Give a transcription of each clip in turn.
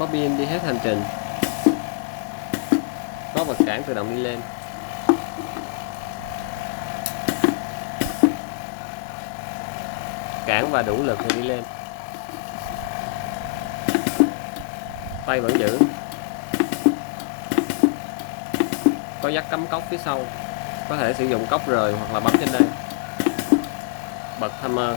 có pin đi hết hành trình. Có vật cản tự động đi lên. Cản và đủ lực thì đi lên. Tay vẫn giữ. Có dắt cắm cốc phía sau, có thể sử dụng cốc rời hoặc là bấm trên đây. Bật timer.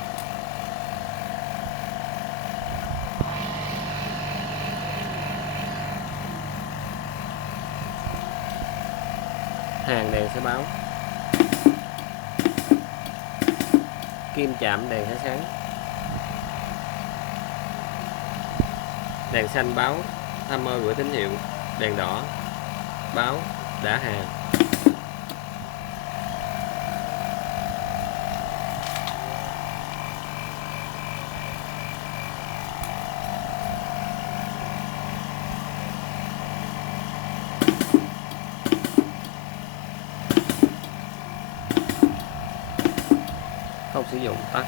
Hàng đèn sẽ báo. Kim chạm đèn sẽ sáng. Đèn xanh báo timer gửi tín hiệu. Đèn đỏ báo đã hàng. Không sử dụng, tắt.